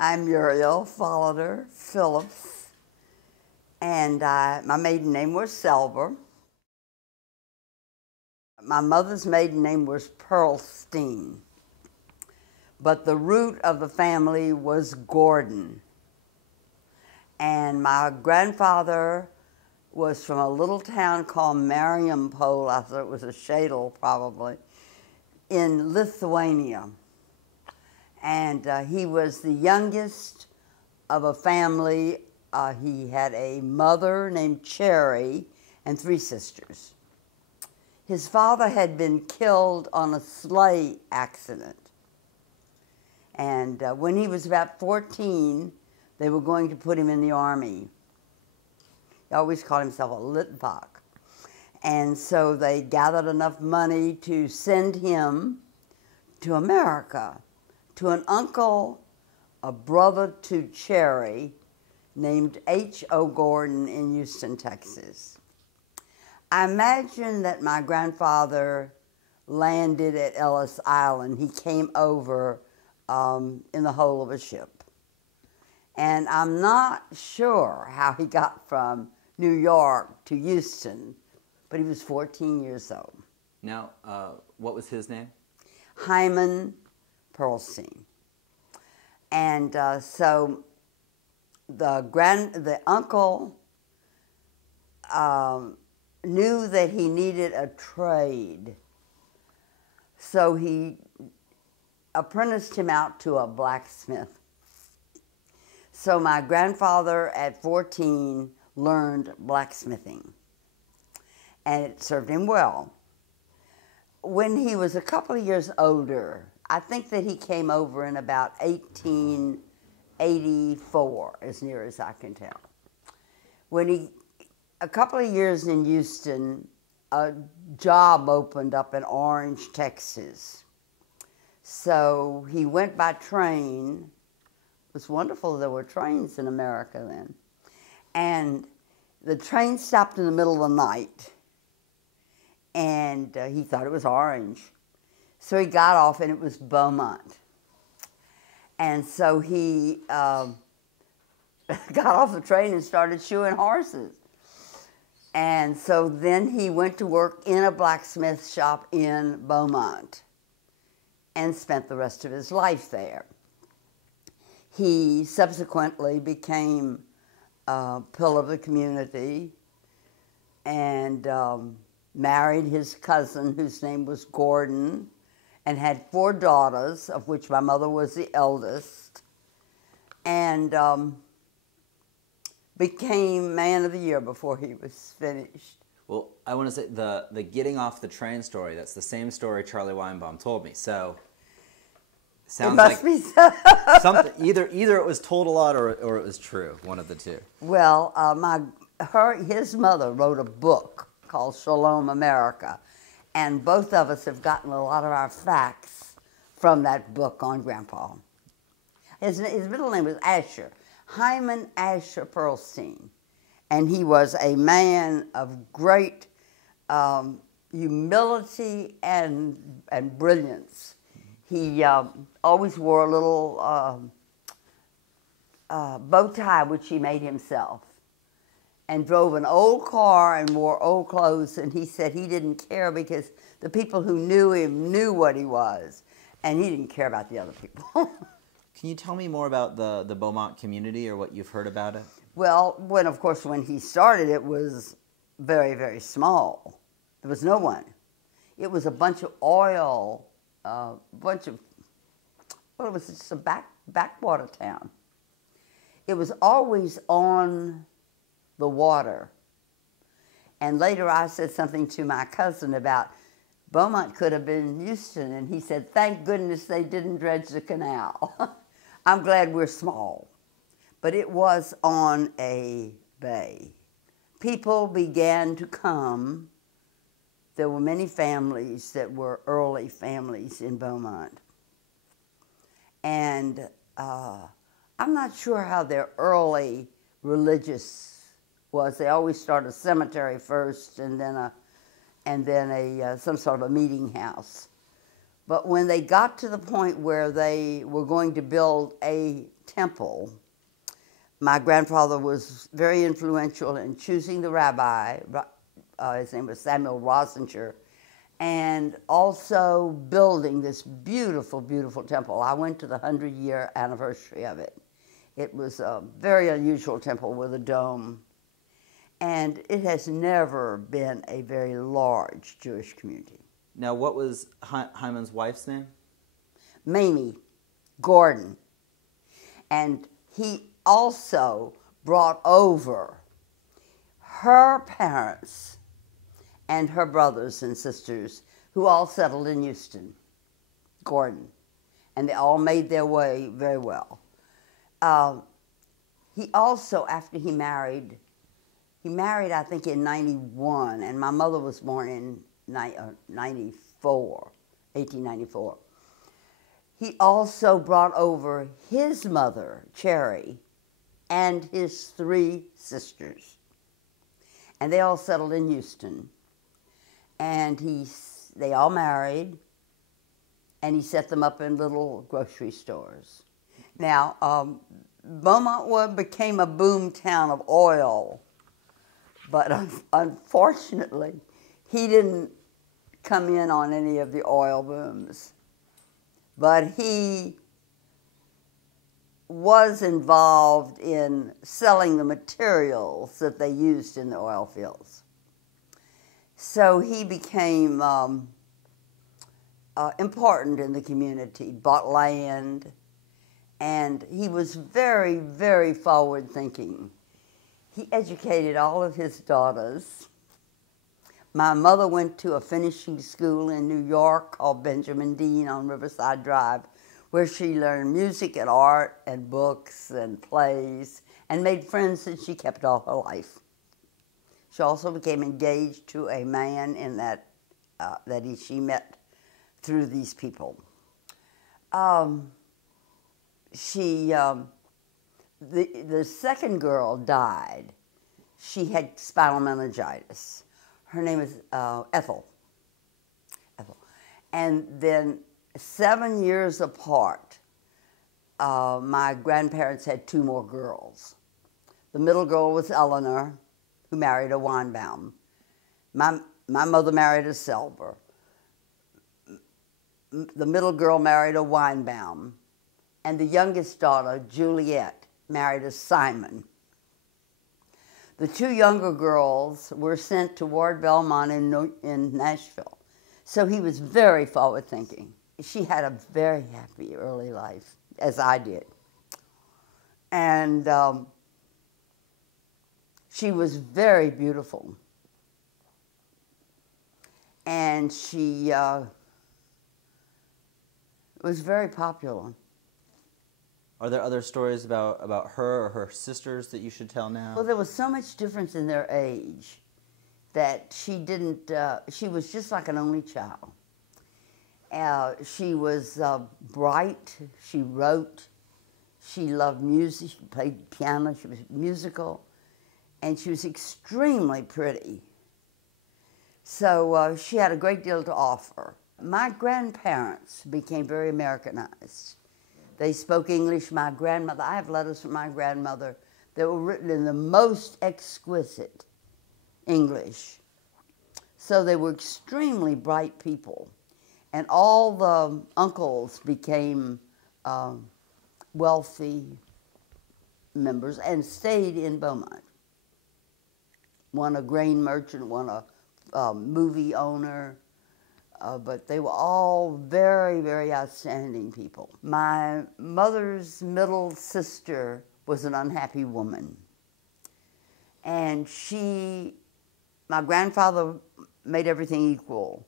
I'm Muriel, Folloder, Phillips, and my maiden name was Selber. My mother's maiden name was Perlstein, but the root of the family was Gordon. And my grandfather was from a little town called Mariumpol, I thought it was a shtetl probably, in Lithuania. And he was the youngest of a family. He had a mother named Cherry and 3 sisters. His father had been killed on a sleigh accident. And when he was about 14, they were going to put him in the army. He always called himself a Litvak. And so they gathered enough money to send him to America, to an uncle, a brother to Cherry, named H.O. Gordon in Houston, Texas. I imagine that my grandfather landed at Ellis Island. He came over in the hull of a ship. And I'm not sure how he got from New York to Houston, but he was 14 years old. Now, what was his name? Hyman Perlstein. And so the uncle knew that he needed a trade, so he apprenticed him out to a blacksmith. So my grandfather at 14 learned blacksmithing, and it served him well. When he was a couple of years older, I think that he came over in about 1884, as near as I can tell. A couple of years in Houston, a job opened up in Orange, Texas. So he went by train. It was wonderful, there were trains in America then. And the train stopped in the middle of the night, and he thought it was Orange. So he got off, and it was Beaumont. And so he got off the train and started shoeing horses. And so then he went to work in a blacksmith shop in Beaumont and spent the rest of his life there. He subsequently became a pillar of the community and married his cousin, whose name was Gordon, and had 4 daughters, of which my mother was the eldest, and became Man of the Year before he was finished. Well, I want to say the getting off the train story, that's the same story Charlie Weinbaum told me. So sounds it must like be so. something, either it was told a lot or it was true, one of the two. Well, his mother wrote a book called Shalom America, and both of us have gotten a lot of our facts from that book on Grandpa. His middle name was Asher, Hyman Asher Perlstein, and he was a man of great humility and brilliance. He always wore a little bow tie, which he made himself, and drove an old car and wore old clothes, and he said he didn't care because the people who knew him knew what he was, and he didn't care about the other people. Can you tell me more about the Beaumont community or what you've heard about it? Well, of course, when he started, it was very, very small. There was no one. It was a bunch of oil, it was just a backwater town. It was always on the water. And later I said something to my cousin about Beaumont could have been Houston, and he said, thank goodness they didn't dredge the canal. I'm glad we're small. But it was on a bay. People began to come. There were many families that were early families in Beaumont. And I'm not sure how their early religious was. They always start a cemetery first and then some sort of a meeting house. But when they got to the point where they were going to build a temple, my grandfather was very influential in choosing the rabbi. His name was Samuel Rosinger, and also building this beautiful, beautiful temple. I went to the 100-year anniversary of it. It was a very unusual temple with a dome, and it has never been a very large Jewish community. Now, what was Hyman's wife's name? Mamie Gordon. And he also brought over her parents and her brothers and sisters, who all settled in Houston, Gordon. And they all made their way very well. He also, after he married, I think, in 91, and my mother was born in 1894. He also brought over his mother, Cherry, and his 3 sisters. And they all settled in Houston. And they all married, and he set them up in little grocery stores. Now, Beaumont became a boom town of oil, but unfortunately, he didn't come in on any of the oil booms. But he was involved in selling the materials that they used in the oil fields. So he became important in the community, bought land, and he was very, very forward-thinking. He educated all of his daughters. My mother went to a finishing school in New York called Benjamin Dean on Riverside Drive, where she learned music and art and books and plays and made friends that she kept all her life. She also became engaged to a man in she met through these people. The second girl died. She had spinal meningitis. Her name is Ethel. And then 7 years apart, my grandparents had 2 more girls. The middle girl was Eleanor, who married a Weinbaum. My mother married a Selber. The middle girl married a Weinbaum. And the youngest daughter, Juliet, married a Simon. The 2 younger girls were sent to Ward Belmont in Nashville. So he was very forward-thinking. She had a very happy early life, as I did. And she was very beautiful. And she was very popular. Are there other stories about her or her sisters that you should tell now? Well, there was so much difference in their age that she was just like an only child. She was bright, she wrote, she loved music, she played piano, she was musical, and she was extremely pretty. So she had a great deal to offer. My grandparents became very Americanized. They spoke English. My grandmother, I have letters from my grandmother that were written in the most exquisite English. So they were extremely bright people. And all the uncles became wealthy members and stayed in Beaumont. One a grain merchant, one a movie owner. But they were all very, very outstanding people. My mother's middle sister was an unhappy woman. And my grandfather made everything equal.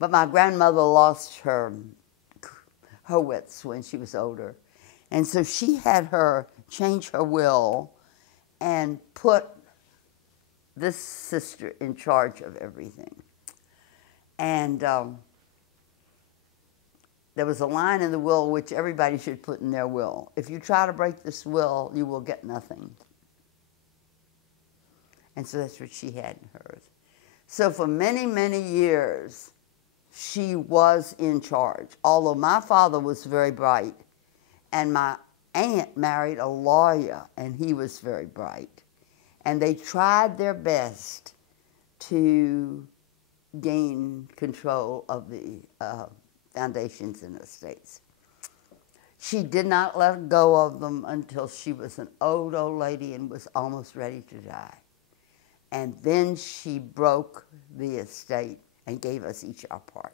But my grandmother lost her wits when she was older. And so she had her change her will and put this sister in charge of everything. And there was a line in the will which everybody should put in their will. If you try to break this will, you will get nothing. And so that's what she had in hers. So for many, many years, she was in charge. Although my father was very bright, and my aunt married a lawyer, and he was very bright. And they tried their best to gain control of the foundations and estates. She did not let go of them until she was an old lady and was almost ready to die. And then she broke the estate and gave us each our part.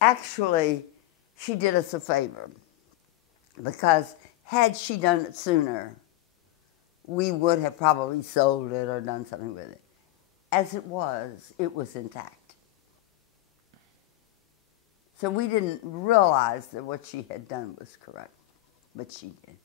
Actually, she did us a favor, because had she done it sooner, we would have probably sold it or done something with it. As it was intact. So we didn't realize that what she had done was correct, but she did.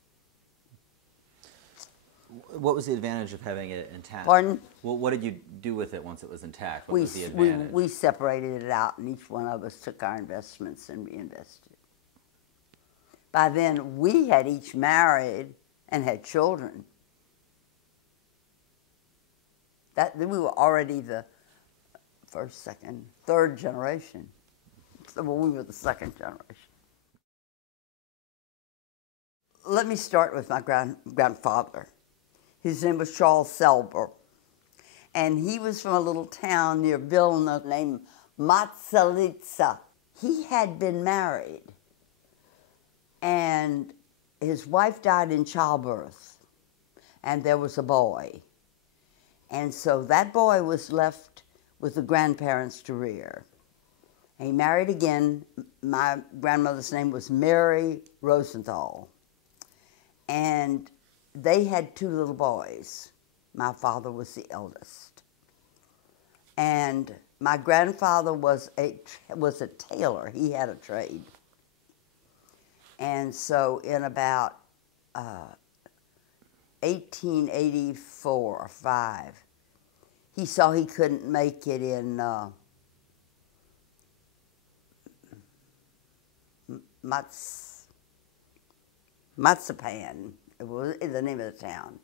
What was the advantage of having it intact? Pardon? Well, what did you do with it once it was intact? What was the advantage? We separated it out, and each one of us took our investments and reinvested. By then, we had each married and had children. We were already the first, second, third generation. So we were the second generation. Let me start with my grandfather. His name was Charles Selber. And he was from a little town near Vilna named Matsalitsa. He had been married, and his wife died in childbirth, and there was a boy. And so that boy was left with the grandparents to rear. And he married again. My grandmother's name was Mary Rosenthal. And they had 2 little boys. My father was the eldest. And my grandfather was a tailor. He had a trade. And so in about 1884 or 5, he saw he couldn't make it in Matsapan. It was the name of the town.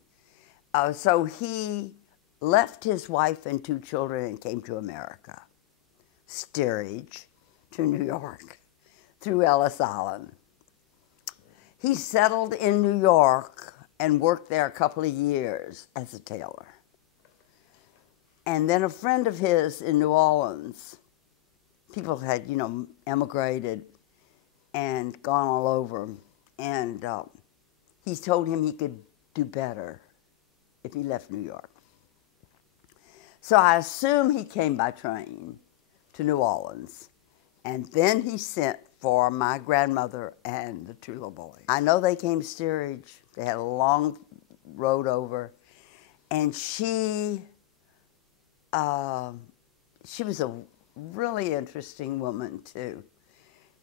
So he left his wife and 2 children and came to America, steerage to New York through Ellis Island. He settled in New York and worked there a couple of years as a tailor. And then a friend of his in New Orleans, people had, emigrated and gone all over, and he told him he could do better if he left New York. So I assume he came by train to New Orleans, and then he sent for my grandmother and the 2 little boys. I know they came steerage. They had a long road over, and she was a really interesting woman too.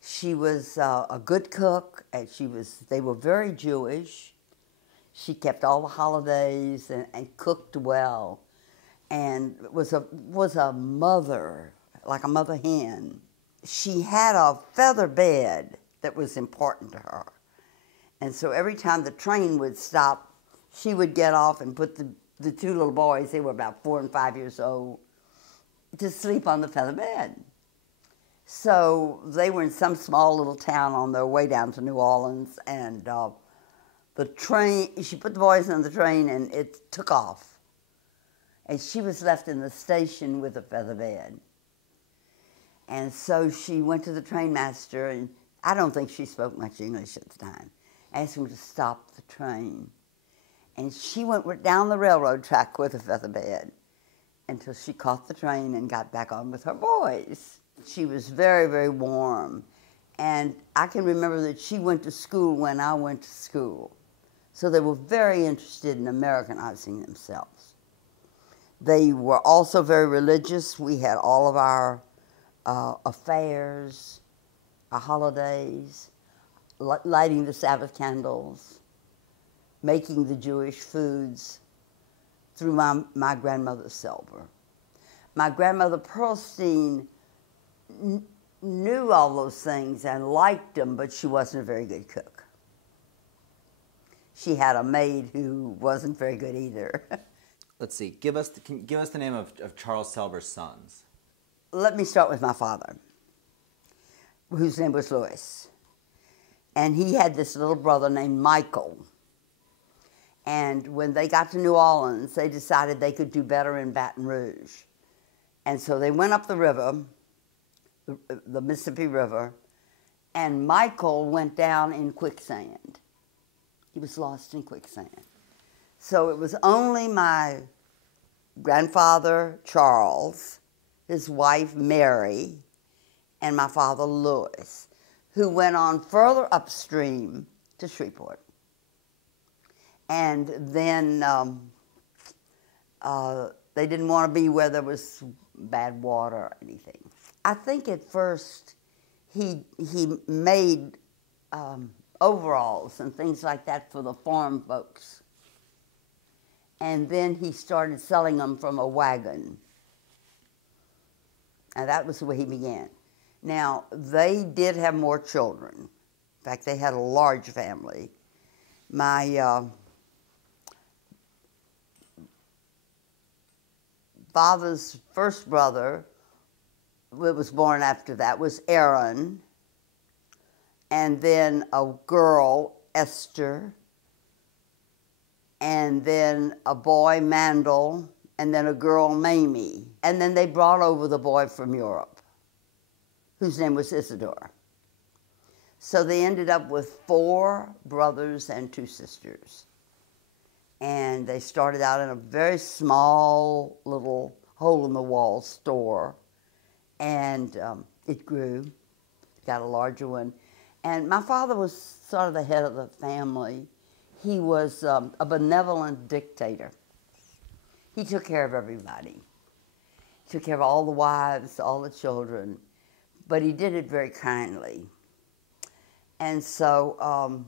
She was a good cook, and they were very Jewish. She kept all the holidays and cooked well, and was a mother, like a mother hen. She had a feather bed that was important to her. And so every time the train would stop, she would get off and put the 2 little boys, they were about 4 and 5 years old, to sleep on the feather bed. So they were in some small little town on their way down to New Orleans, and the train, she put the boys on the train, and it took off. And she was left in the station with a feather bed. And so she went to the train master, and I don't think she spoke much English at the time, asked him to stop the train. And she went down the railroad track with a feather bed until she caught the train and got back on with her boys. She was very, very warm. And I can remember that she went to school when I went to school. So they were very interested in Americanizing themselves. They were also very religious. We had all of our affairs, our holidays, lighting the Sabbath candles, making the Jewish foods through my grandmother Selber. My grandmother Perlstein knew all those things and liked them, but she wasn't a very good cook. She had a maid who wasn't very good either. Let's see. Give us the name of Charles Selber's sons. let me start with my father, whose name was Louis. And he had this little brother named Michael. And when they got to New Orleans, they decided they could do better in Baton Rouge. And so they went up the river, the Mississippi River, and Michael went down in quicksand. He was lost in quicksand. So it was only my grandfather, Charles, his wife, Mary, and my father, Louis, who went on further upstream to Shreveport. And then they didn't want to be where there was bad water or anything. I think at first he made overalls and things like that for the farm folks. And then he started selling them from a wagon. And that was the way he began. Now, they did have more children. In fact, they had a large family. My father's first brother, who was born after that, was Aaron, and then a girl, Esther, and then a boy, Mandel, and then a girl, Mamie. And then they brought over the boy from Europe, whose name was Isidore. So they ended up with 4 brothers and 2 sisters. And they started out in a very small little hole-in-the-wall store. And it grew, got a larger one. And my father was sort of the head of the family. He was a benevolent dictator. He took care of everybody. He took care of all the wives, all the children, but he did it very kindly. And so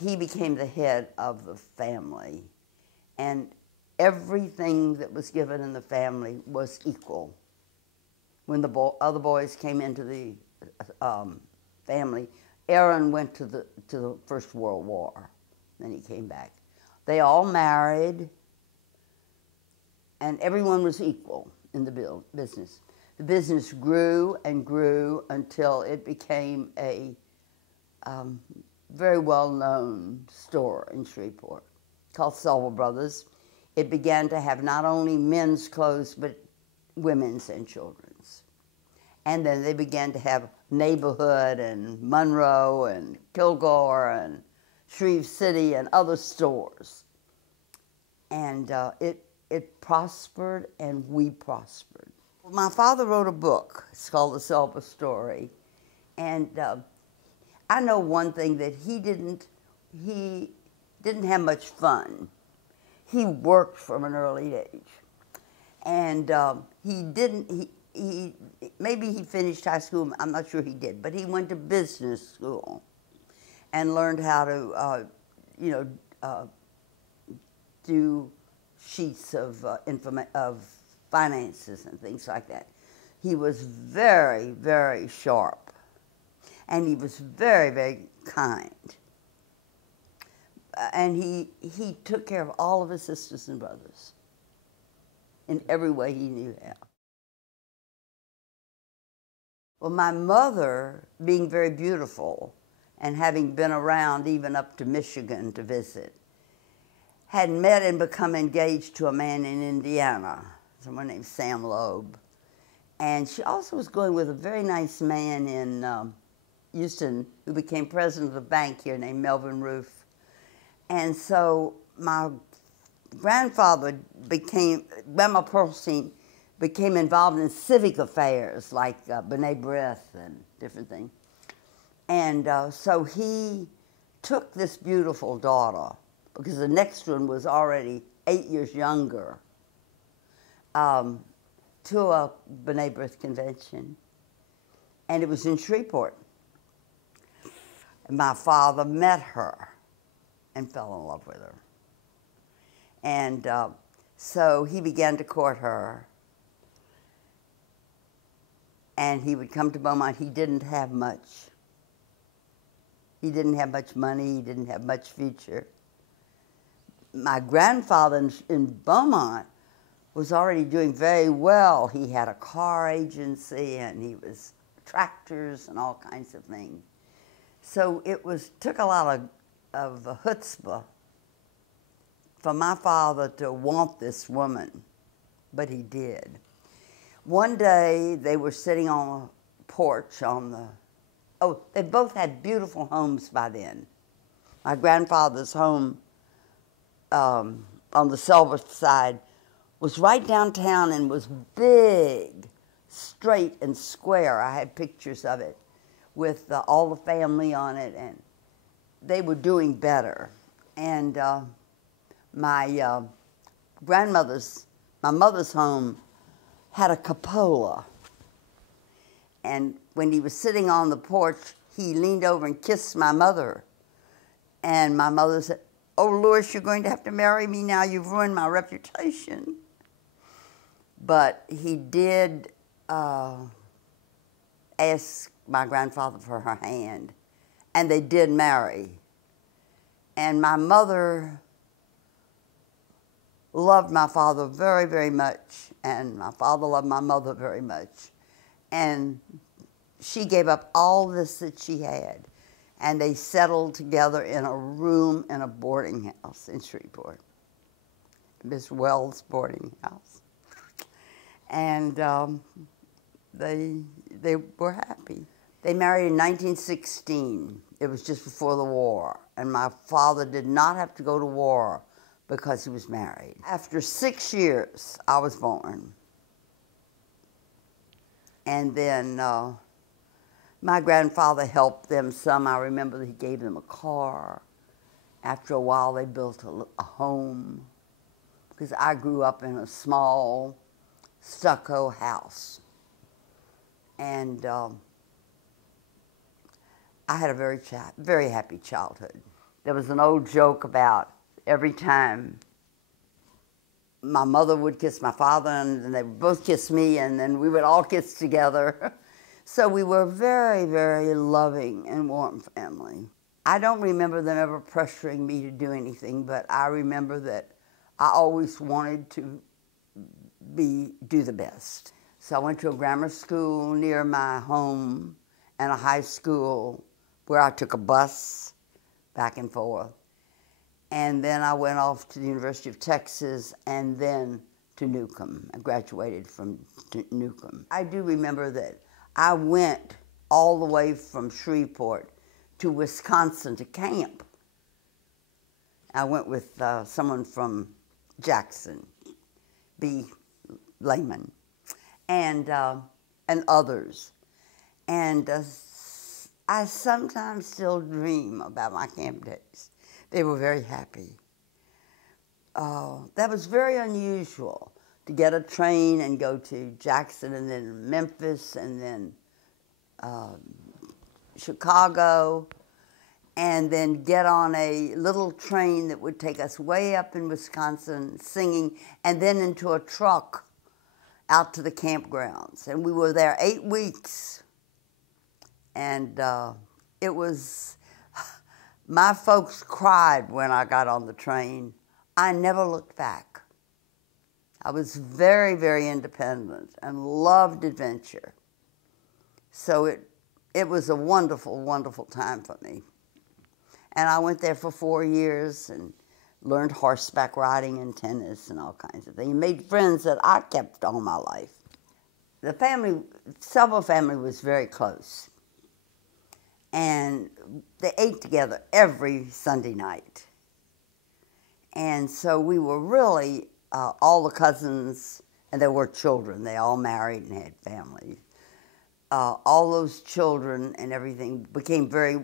he became the head of the family, and everything that was given in the family was equal. When the other boys came into the family, Aaron went to the First World War, then he came back. They all married, and everyone was equal in the business. The business grew and grew until it became a very well-known store in Shreveport called Selber Brothers. It began to have not only men's clothes, but women's and children's. And then they began to have Neighborhood and Monroe and Kilgore and Shreve City and other stores. And it prospered, and we prospered. My father wrote a book. It's called The Selber Story. And I know one thing, that he didn't have much fun. He worked from an early age. And maybe he finished high school, I'm not sure he did, but he went to business school and learned how to, do sheets of finances and things like that. He was very, very sharp, and he was very, very kind. And he took care of all of his sisters and brothers in every way he knew how. Well, my mother, being very beautiful and having been around even up to Michigan to visit, had met and become engaged to a man in Indiana, someone named Sam Loeb. And she also was going with a very nice man in Houston who became president of the bank here named Melvin Roof. And so my grandfather Grandma Perlstein became involved in civic affairs like B'nai B'rith and different things. And so he took this beautiful daughter, because the next one was already 8 years younger, to a B'nai B'rith convention. And it was in Shreveport. And my father met her and fell in love with her. And so he began to court her. And he would come to Beaumont. He didn't have much. He didn't have much money. He didn't have much future. My grandfather in Beaumont was already doing very well. He had a car agency and he was tractors and all kinds of things. So took a lot of chutzpah for my father to want this woman, but he did. One day they were sitting on a porch they both had beautiful homes by then. My grandfather's home on the Selber side was right downtown and was big, straight and square. I had pictures of it with all the family on it, and they were doing better. And my mother's home had a cupola. And when he was sitting on the porch, he leaned over and kissed my mother. And my mother said, "Oh, Louis, you're going to have to marry me now. You've ruined my reputation." But he did ask my grandfather for her hand, and they did marry. And my mother loved my father very, very much, and my father loved my mother very much. And she gave up all this that she had, and they settled together in a room in a boarding house in Shreveport, Miss Wells' boarding house. And they were happy. They married in 1916. It was just before the war, and my father did not have to go to war because he was married. After 6 years, I was born. And then my grandfather helped them some. I remember he gave them a car. After a while, they built a home, because I grew up in a small stucco house. And I had a very happy childhood. There was an old joke about every time my mother would kiss my father, and then they would both kiss me, and then we would all kiss together. So we were a very, very loving and warm family. I don't remember them ever pressuring me to do anything, but I remember that I always wanted to do the best. So I went to a grammar school near my home and a high school where I took a bus back and forth. And then I went off to the University of Texas and then to Newcomb. I graduated from Newcomb. I do remember that I went all the way from Shreveport to Wisconsin to camp. I went with someone from Jackson, B. Lehman, and others. And I sometimes still dream about my camp days. They were very happy. That was very unusual, to get a train and go to Jackson and then Memphis and then Chicago, and then get on a little train that would take us way up in Wisconsin singing, and then into a truck out to the campgrounds. And we were there 8 weeks. And my folks cried when I got on the train. I never looked back. I was very, very independent and loved adventure. So it was a wonderful, wonderful time for me. And I went there for 4 years and learned horseback riding and tennis and all kinds of things. Made friends that I kept all my life. The Selber family was very close. And they ate together every Sunday night. And so we were really, all the cousins, and there were children, they all married and had families. All those children and everything became very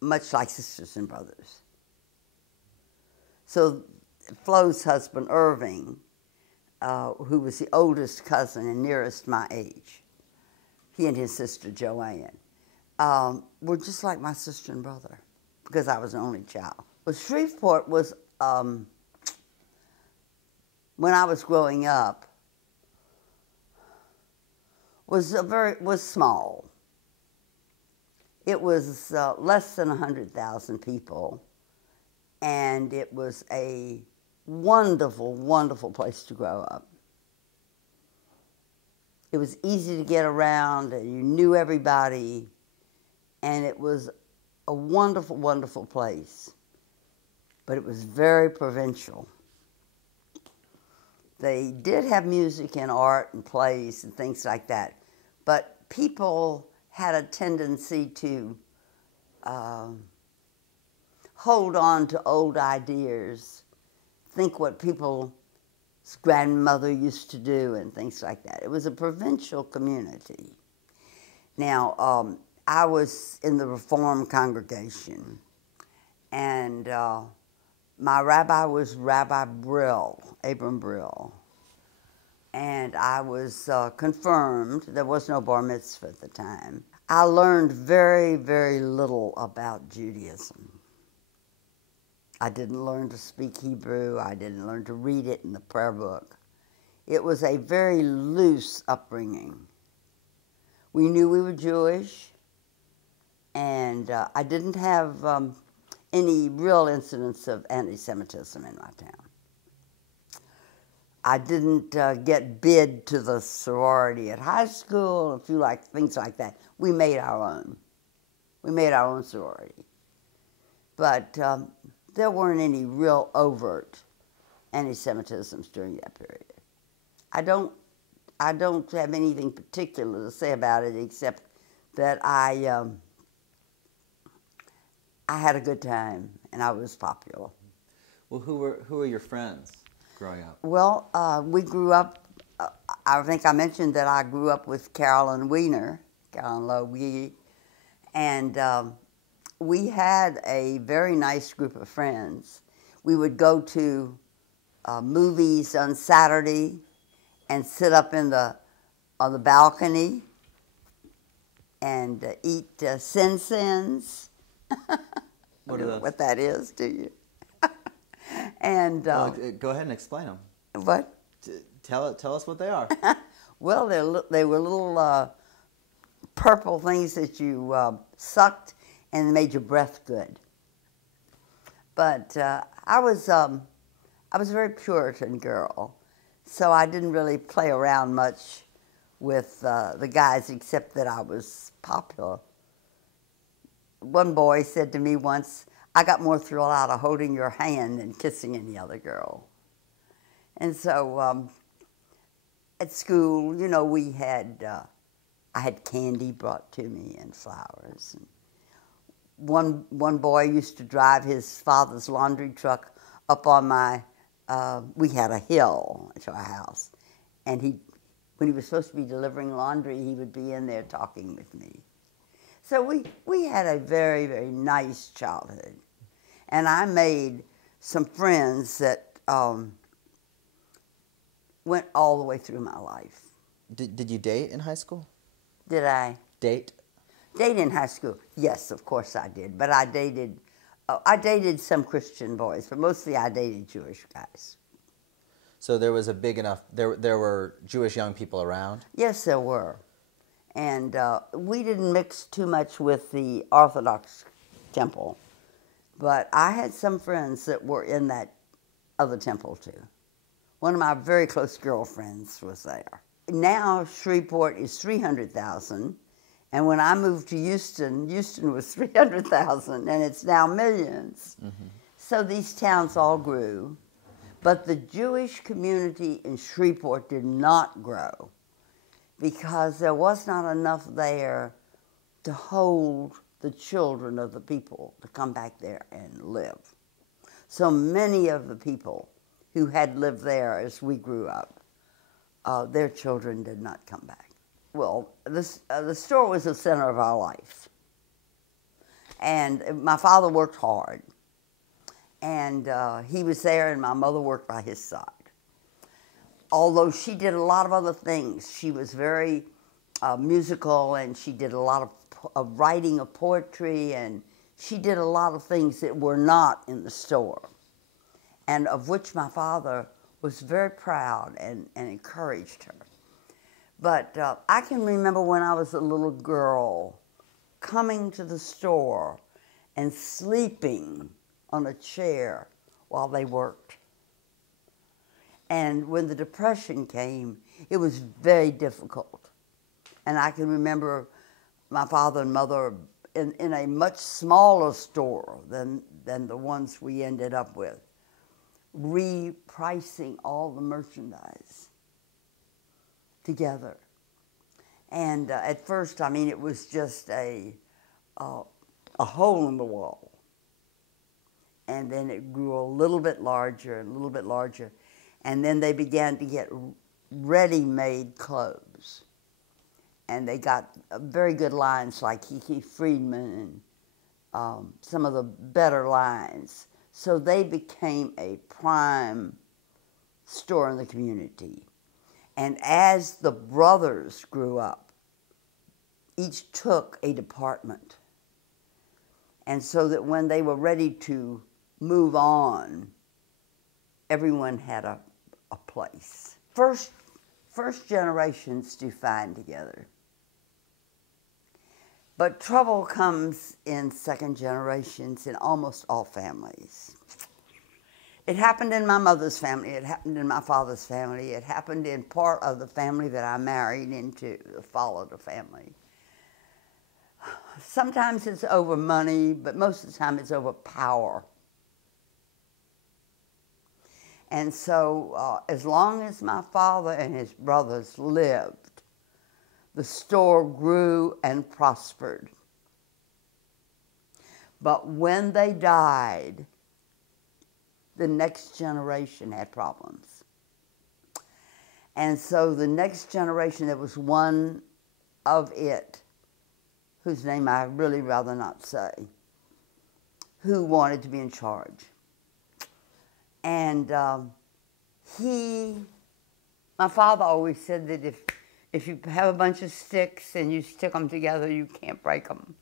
much like sisters and brothers. So Flo's husband, Irving, who was the oldest cousin and nearest my age, he and his sister, Joanne, were just like my sister and brother, because I was an only child. Well, Shreveport was, when I was growing up, was small. It was less than 100,000 people, and it was a wonderful, wonderful place to grow up. It was easy to get around, and you knew everybody, and it was a wonderful, wonderful place. But it was very provincial. They did have music and art and plays and things like that, but people had a tendency to hold on to old ideas, think what people's grandmother used to do and things like that. It was a provincial community. Now, I was in the Reform congregation, and my rabbi was Rabbi Brill, Abram Brill, and I was confirmed. There was no bar mitzvah at the time. I learned very, very little about Judaism. I didn't learn to speak Hebrew. I didn't learn to read it in the prayer book. It was a very loose upbringing. We knew we were Jewish, and I didn't have any real incidents of anti-Semitism in my town. I didn't get bid to the sorority at high school, a few things like that. We made our own. We made our own sorority. But there weren't any real overt anti-Semitisms during that period. I don't have anything particular to say about it except that I had a good time and I was popular. Well, who were your friends growing up? Well, we grew up. I think I mentioned that I grew up with Carolyn Lowe, and we had a very nice group of friends. We would go to movies on Saturday and sit up on the balcony and eat Sin-Sins. What are those? What that is, do you? And well, go ahead and explain them. What? Tell us what they are. Well, they were little purple things that you sucked and made your breath good. But I was a very Puritan girl, so I didn't really play around much with the guys except that I was popular. One boy said to me once, "I got more thrill out of holding your hand than kissing any other girl." And so at school, you know, I had candy brought to me and flowers. And one boy used to drive his father's laundry truck up on we had a hill to our house. And when he was supposed to be delivering laundry, he would be in there talking with me. So we had a very, very nice childhood. And I made some friends that went all the way through my life. Did you date in high school? Did I? Date in high school? Yes, of course I did. But I dated some Christian boys, but mostly I dated Jewish guys. So there was a big enough, there were Jewish young people around? Yes, there were. And we didn't mix too much with the Orthodox temple. But I had some friends that were in that other temple too. One of my very close girlfriends was there. Now Shreveport is 300,000, and when I moved to Houston was 300,000, and it's now millions. Mm-hmm. So these towns all grew, but the Jewish community in Shreveport did not grow because there was not enough there to hold the children of the people to come back there and live. So many of the people who had lived there as we grew up, their children did not come back. Well, the store was the center of our life. And my father worked hard. And he was there, and my mother worked by his side. Although she did a lot of other things. She was very musical, and she did a lot of writing of poetry, and she did a lot of things that were not in the store, and of which my father was very proud and encouraged her. But I can remember when I was a little girl coming to the store and sleeping on a chair while they worked. And when the Depression came, It was very difficult. And I can remember my father and mother in a much smaller store than the ones we ended up with, repricing all the merchandise together. And at first, I mean, it was just a hole in the wall. And then it grew a little bit larger and a little bit larger. And then they began to get ready-made clothes. And they got very good lines like Kiki Friedman and some of the better lines. So they became a prime store in the community. And as the brothers grew up, each took a department. And so that when they were ready to move on, everyone had a place. First generations do fine together. But trouble comes in second generations in almost all families. It happened in my mother's family. It happened in my father's family. It happened in part of the family that I married into, the Folloder family. Sometimes it's over money, but most of the time it's over power. And so as long as my father and his brothers lived, the store grew and prospered. But when they died, the next generation had problems. And so the next generation, there was one of it, whose name I really rather not say, who wanted to be in charge. And my father always said that if you have a bunch of sticks and you stick them together, you can't break them.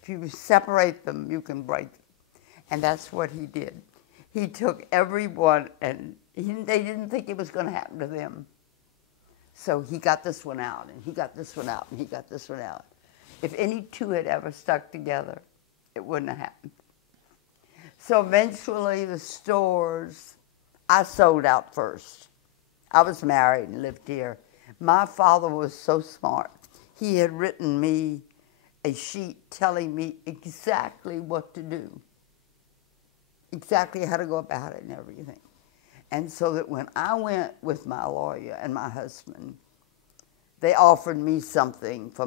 If you separate them, you can break them. And that's what he did. He took everyone, and they didn't think it was going to happen to them. So he got this one out, and he got this one out, and he got this one out. If any two had ever stuck together, it wouldn't have happened. So eventually the stores, I sold out first. I was married and lived here. My father was so smart. He had written me a sheet telling me exactly what to do, exactly how to go about it and everything. And so that when I went with my lawyer and my husband, they offered me something for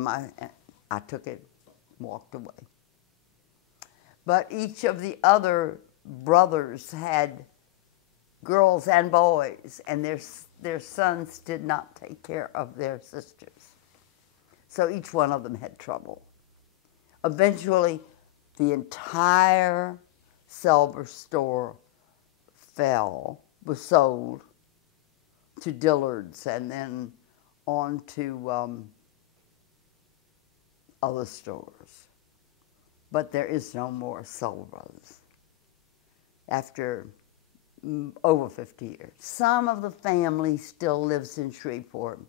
I took it, walked away. But each of the other brothers had girls and boys, and their sons did not take care of their sisters. So each one of them had trouble. Eventually, the entire Selber store was sold to Dillard's and then on to other stores. But there is no more Soul Brothers after over 50 years. Some of the family still lives in Shreveport.